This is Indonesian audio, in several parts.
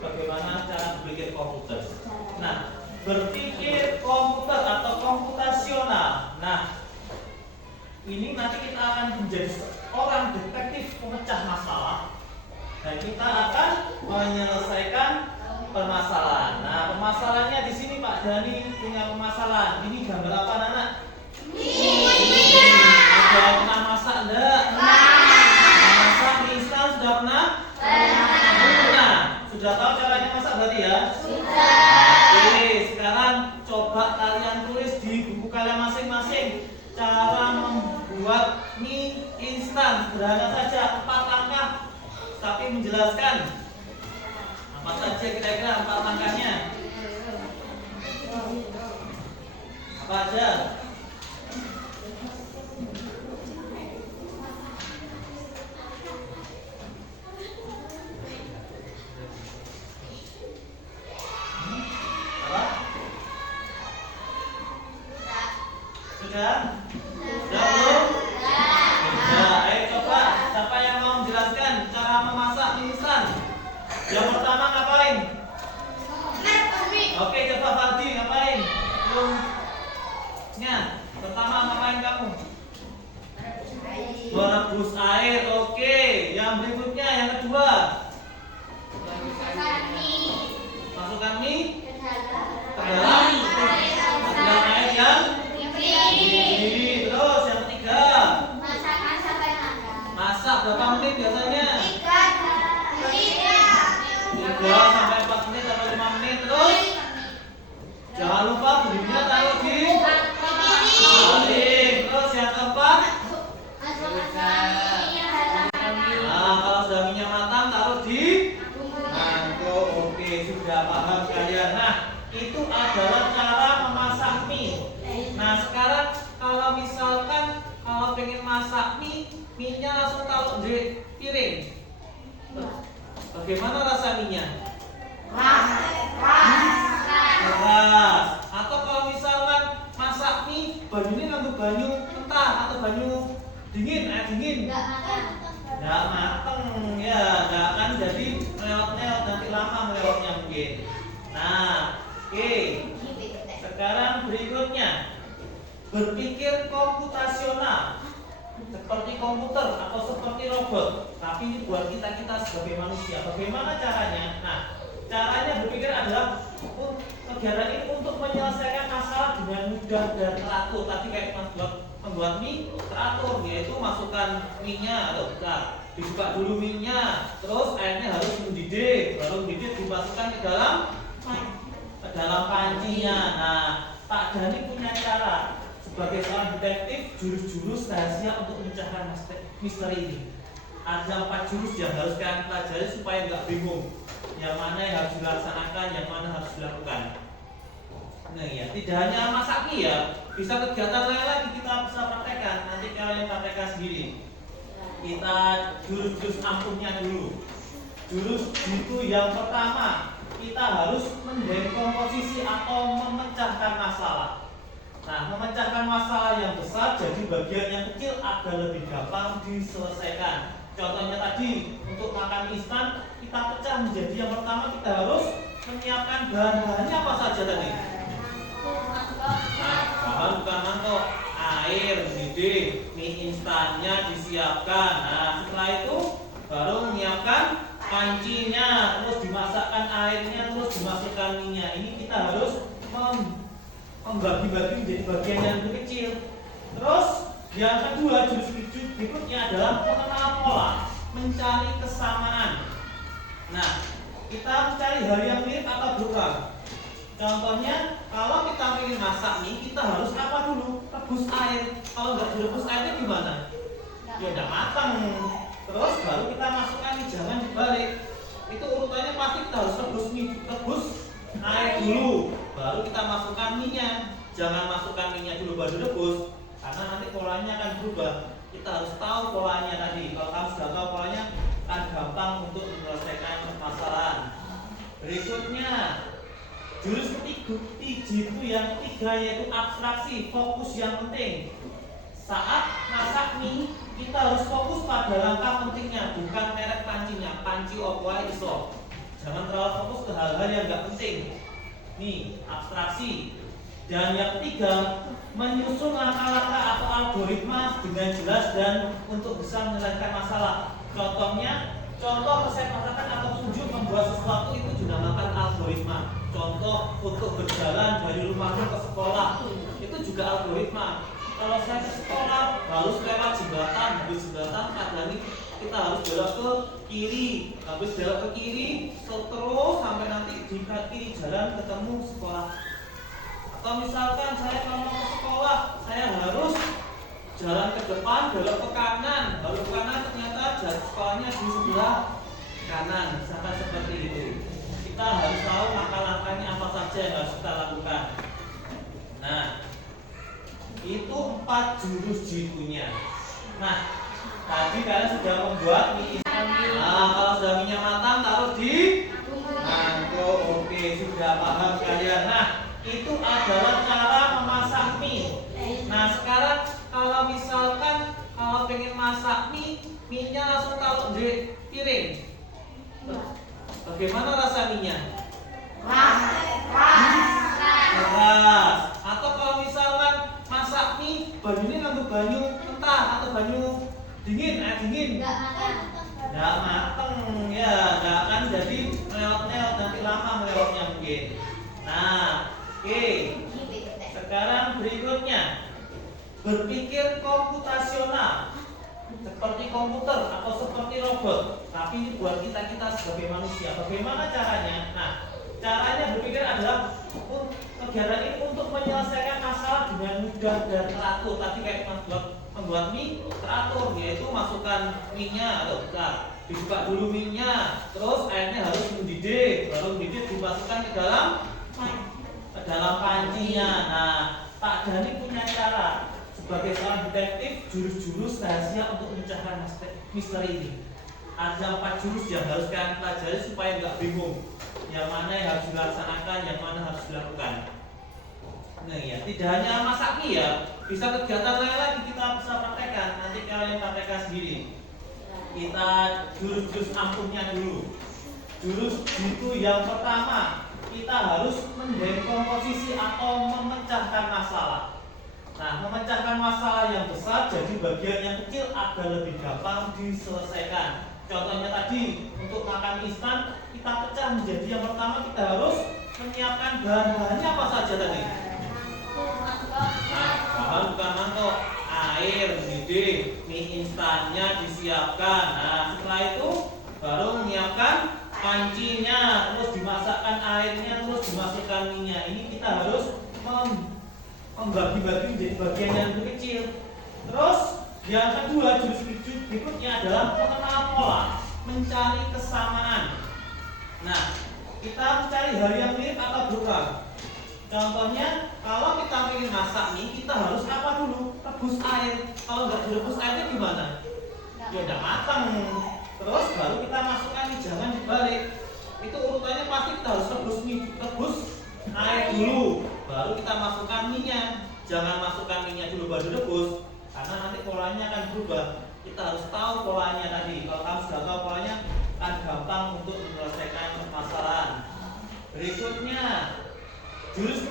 bagaimana cara berpikir komputer. Nah, berpikir komputer atau komputasional. Nah, ini nanti kita akan menjadi orang detektif pemecah masalah. Dan kita akan menyelesaikan permasalahan. Nah, permasalahannya di sini Pak Dani punya permasalahan. Ini gambar apa, anak? Sudah pernah masak enggak? Masak mie instan sudah pernah? Pernah. Sudah tahu caranya masak berarti ya? Oke, sekarang coba kalian tulis di buku kalian masing-masing cara membuat mie instan. Sederhana saja, 4 langkah, tapi menjelaskan apa saja kira-kira 4 langkahnya. Apa aja? Sudah? Sudah belum? Sudah. Ayo coba, siapa yang mau menjelaskan cara memasak mie instan? Yang pertama ngapain? Oke, coba Fardi ngapain? Pertama ngapain kamu? Merebus air. Oke, yang berikutnya yang kedua. Masukkan mie ke dalam air yang terus yang ketiga, masak berapa menit biasanya? 3 sampai 4 menit atau 5 menit. Terus jangan lupa bumbunya taruh di piring. Terus yang keempat, nah kalau sudah minyak matang taruh di mangkok. Oke, sudah paham kalian. Nah, itu adalah cara memasak mie. Nah, sekarang kalau misalkan kalau pengen masak mie-nya langsung taruh di piring. Bagaimana rasa mie-nya? Keras. Atau kalau misalkan masak mie, banyunya nganggo banyu mentah atau banyu dingin, air dingin. Nggak mateng ya, nggak akan jadi melewat-melewat, nanti lama melewatnya mungkin. Nah, oke. Sekarang berikutnya, berpikir komputasional seperti komputer atau seperti robot, tapi ini buat kita sebagai manusia. Bagaimana caranya? Nah, caranya berpikir adalah kegiatan ini untuk menyelesaikan masalah dengan mudah dan teratur. Tadi kayak membuat mie teratur, yaitu masukkan mie-nya atau dibuka dulu mie-nya, terus airnya harus mendidih, baru mendidih dimasukkan ke dalam pancinya. Nah, Pak Dani punya cara sebagai seorang detektif, jurus-jurus rahasia untuk memecahkan misteri ini. Ada 4 jurus yang harus kalian pelajari supaya nggak bingung yang mana yang harus dilaksanakan, yang mana harus dilakukan. Nah ya, tidak hanya masak mie ya, bisa kegiatan lain lagi kita bisa praktekkan. Nanti kalian praktekkan sendiri. Kita jurus-jurus ampuhnya dulu. Jurus itu yang pertama, kita harus mendekomposisi atau memecahkan masalah. Nah, memecahkan masalah yang besar jadi bagian yang kecil agar lebih gampang diselesaikan. Contohnya tadi, untuk makan instan kita pecah menjadi yang pertama kita harus menyiapkan bahan-bahannya apa saja tadi? Nah, bahan bukan mangkok, air mendidih, mie instannya disiapkan. Nah, setelah itu baru menyiapkan pancinya, terus dimasakkan airnya, terus dimasukkan minyak. Ini kita harus membagi-bagi menjadi bagian yang lebih kecil. Terus yang kedua, jurus berikutnya adalah mengenal pola, mencari kesamaan. Nah, kita mencari hal yang mirip atau berulang. Contohnya, kalau kita ingin masak mie, kita harus apa dulu? Rebus air. Kalau nggak direbus airnya gimana? Ya udah matang. Terus baru kita masukkan mie, jangan dibalik. Itu urutannya pasti kita harus rebus air dulu, baru kita masukkan minyak. Jangan masukkan minyak dulu baru rebus, karena nanti polanya akan berubah. Kita harus tahu polanya tadi. Kalau kamu sudah tahu polanya, akan gampang untuk menyelesaikan permasalahan. Berikutnya, jurus ketiga itu yang ketiga, yaitu abstraksi, fokus yang penting. Saat masak mie, kita harus fokus pada langkah pentingnya, bukan merek pancinya. Panci opo iso. Jangan terlalu fokus ke hal-hal yang nggak penting. Nih, abstraksi. Dan yang ketiga, menyusun langkah-langkah atau algoritma dengan jelas dan untuk bisa menyelesaikan masalah. Contoh resep masakan atau tunjuk membuat sesuatu itu dinamakan algoritma. Contoh untuk berjalan dari rumahnya ke sekolah itu juga algoritma. Kalau saya ke sekolah harus lewat jembatan, habis jembatan kadang kita harus belok ke kiri, habis belok ke kiri terus sampai nanti di kiri jalan ketemu sekolah. Atau misalkan saya kalau mau ke sekolah, saya harus jalan ke depan, belok ke kanan, belok ke kanan ternyata jalan sekolahnya di sebelah kanan, misalkan seperti itu. Kita harus tahu langkah-langkahnya apa saja yang harus kita lakukan. Nah, itu 4 jurus jitunya. Nah, tadi kalian sudah membuat mie instan. Nah, kalau sudah mie matang taruh di mangkok. Oke, sudah paham kalian. Nah, itu adalah cara memasak mie. Nah, sekarang kalau misalkan kalau pengen masak mie, mie-nya langsung taruh di piring. Bagaimana rasa mie-nya? Keras. Atau kalau misalkan masak mie, banyunya nganggo banyu mentah atau banyu dingin, air dingin. Nggak mateng ya, nggak akan jadi melewat-melewat, nanti lama melewatnya mungkin. Nah, oke. Sekarang berikutnya, berpikir komputasional seperti komputer atau seperti robot, tapi ini buat kita sebagai manusia. Bagaimana caranya? Nah, caranya berpikir adalah kegiatan ini untuk menyelesaikan masalah dengan mudah dan teratur. Tadi kayak membuat mie teratur, yaitu masukkan mie-nya atau dibuka dulu mie-nya, terus airnya harus mendidih, baru mendidih dimasukkan ke dalam pancinya. Nah, Pak Dhani punya cara sebagai seorang detektif, jurus-jurus rahasia untuk memecahkan misteri ini. Ada 4 jurus yang harus kalian pelajari supaya nggak bingung yang mana yang harus dilaksanakan, yang mana harus dilakukan. Nah ya, tidak hanya masak mie ya, bisa kegiatan lain lagi kita bisa praktekkan. Nanti kalian praktekkan sendiri. Kita jurus-jurus ampuhnya dulu. Jurus itu yang pertama, kita harus mendekomposisi atau memecahkan masalah. Nah, memecahkan masalah yang besar jadi bagian yang kecil agar lebih gampang diselesaikan. Contohnya tadi, untuk makan instan, kita pecah menjadi yang pertama kita harus menyiapkan bahan-bahannya apa saja tadi? Nah, bahan bukan mangkok, air mendidih, mie instannya disiapkan. Nah, setelah itu baru menyiapkan pancinya, terus dimasakkan airnya, terus dimasukkan mie-nya. Ini kita harus membagi-bagi menjadi bagian yang lebih kecil. Terus yang kedua, jurus berikutnya adalah mengenal pola, mencari kesamaan. Nah, kita mencari hal yang mirip atau berubah. Contohnya, kalau kita ingin masak mie, kita harus apa dulu? Rebus air. Kalau nggak direbus airnya gimana? Ya udah matang. Terus baru kita masukkan mie, jangan dibalik. Itu urutannya pasti kita harus rebus air dulu, baru kita masukkan mie-nya. Jangan masukkan mie-nya dulu baru rebus, karena nanti polanya akan berubah. Kita harus tahu polanya tadi. Kalau kamu sudah tahu polanya, akan gampang untuk menyelesaikan permasalahan. Berikutnya, jurus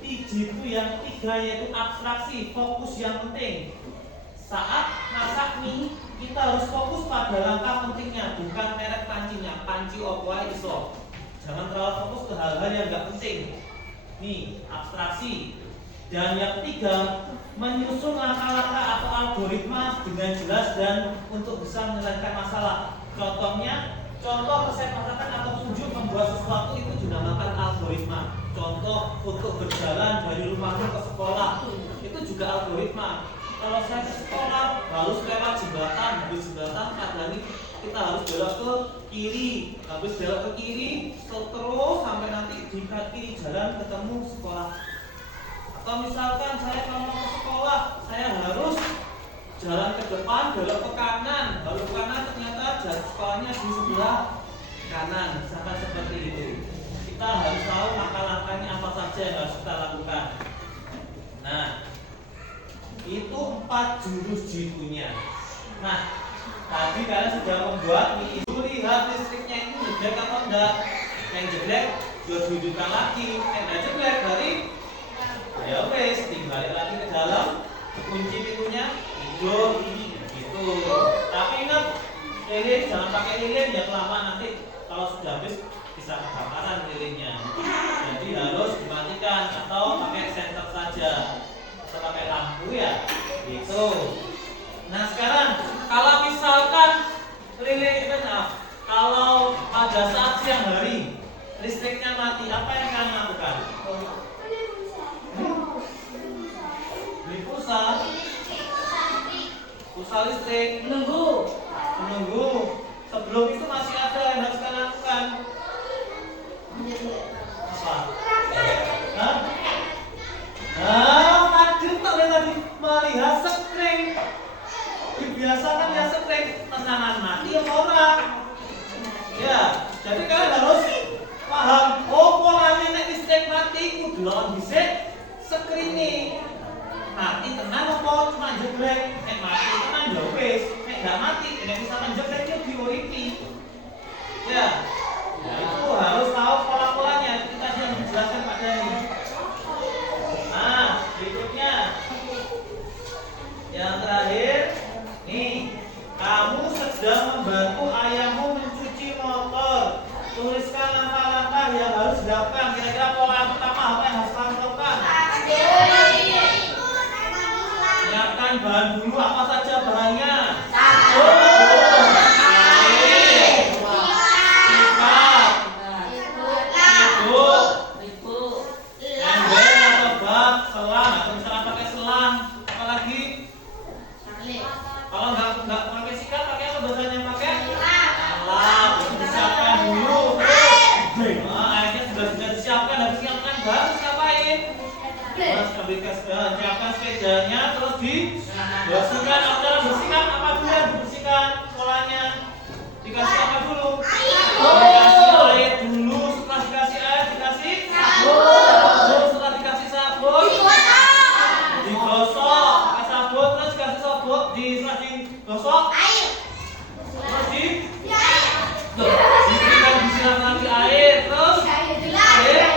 itu yang ketiga, yaitu abstraksi, fokus yang penting. Saat masak mie, kita harus fokus pada langkah pentingnya, bukan merek pancinya. Panci opo ae iso. Jangan terlalu fokus ke hal-hal yang nggak penting. Nih, abstraksi. Dan yang ketiga, menyusun langkah-langkah atau algoritma dengan jelas dan untuk bisa menyelesaikan masalah. Contoh resep masakan atau tunjuk membuat sesuatu itu dinamakan algoritma. Contoh untuk berjalan dari rumahnya ke sekolah itu juga algoritma. Kalau saya ke sekolah harus lewat jembatan, habis jembatan kadang kita harus belok ke kiri, habis belok ke kiri terus sampai nanti di kiri jalan ketemu sekolah. Atau misalkan saya kalau mau ke sekolah, saya harus jalan ke depan, belok ke kanan, belok ke kanan ternyata jalan sekolahnya di sebelah kanan, misalkan seperti itu. Kita harus tahu langkah-langkahnya apa saja yang harus kita lakukan. Nah, itu 4 jurus jitunya. Nah, tadi kalian sudah membuat mie itu, lihat listriknya itu ngedek apa enggak? yang jeblek yo dihidupkan lagi. Nek jeblek berarti ya wes tinggal lagi ke dalam, kunci pintunya, hidup gitu. Tapi ingat, lilin jangan pakai lilin ya, kelamaan nanti kalau sudah habis bisa kebakaran lilinnya. Jadi harus dimatikan atau pakai senter saja atau pakai lampu ya gitu. Nah sekarang kalau misalkan kalau pada saat siang hari listriknya mati, apa yang kalian lakukan? Beli pulsa listrik, menunggu. Sebelum itu masih ada yang harus kalian lakukan. Apa? Hah? Kadang tak tadi melihat sekring. Dibiasakan ya sekring tenanan mati apa orang. Ya, jadi kalian harus paham. Polanya nek listrik mati kudu lawan dhisik screening. Mati tenan apa cuma jeblek? Nek mati tenan ya wis, nek gak mati nek bisa menjeblek yo diuripi. Ya. Nah, itu harus tahu pola-polanya. Kita sudah menjelaskan Pak Dani. Nah, berikutnya yang terakhir nih, kamu sedang membantu ayahmu mencuci motor. Tuliskan langkah-langkah yang harus dilakukan. Kira-kira pola yang pertama apa yang harus kamu lakukan? Siapkan bahan dulu, apa saja bahannya? Siapkan sepedanya, terus dibersihkan. Bersihkan apa dulu yang dibersihkan? Polanya dikasih apa dulu? Dikasih air dulu. Setelah dikasih air dikasih sabun. Setelah dikasih sabun digosok pakai sabun, terus dikasih sabun, setelah digosok terus diberikan, disiram lagi air, terus air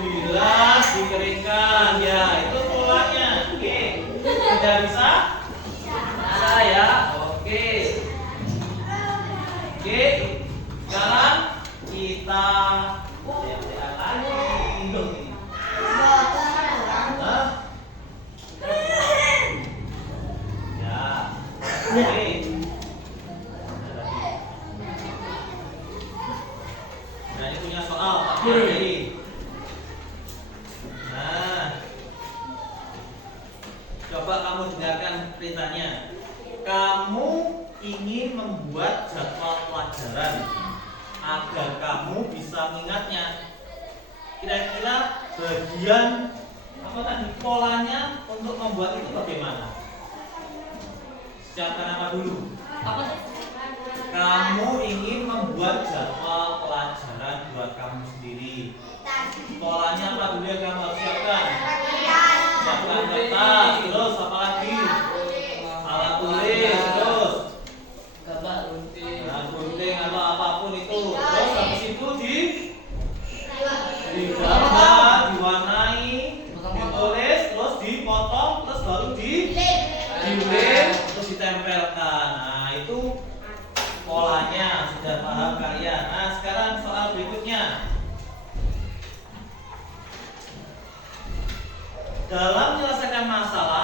dibilas, dikeringkan. Ya itu polanya. Oke, sudah bisa? Bisa ya. Oke, sekarang kita lihat lagi. Hah? Ya. Oke. Nah, ini punya soal Pak Ferry. Nah, coba kamu dengarkan perintahnya. Kamu ingin membuat jadwal pelajaran agar kamu bisa mengingatnya. Kira-kira bagian apa tadi polanya untuk membuat itu bagaimana? Siapkan apa dulu? Kamu ingin membuat jadwal pelajaran buat kamu sendiri. Polanya apa dulu yang kamu harus siapkan? Siapkan kertas, terus apa lagi? Alat tulis, terus gunting atau apapun itu. Terus habis itu digambar, diwarnai, ditulis, terus dipotong, terus baru dilem, terus ditempelkan. Nah itu polanya, sudah paham kalian. Nah sekarang soal berikutnya. Dalam menyelesaikan masalah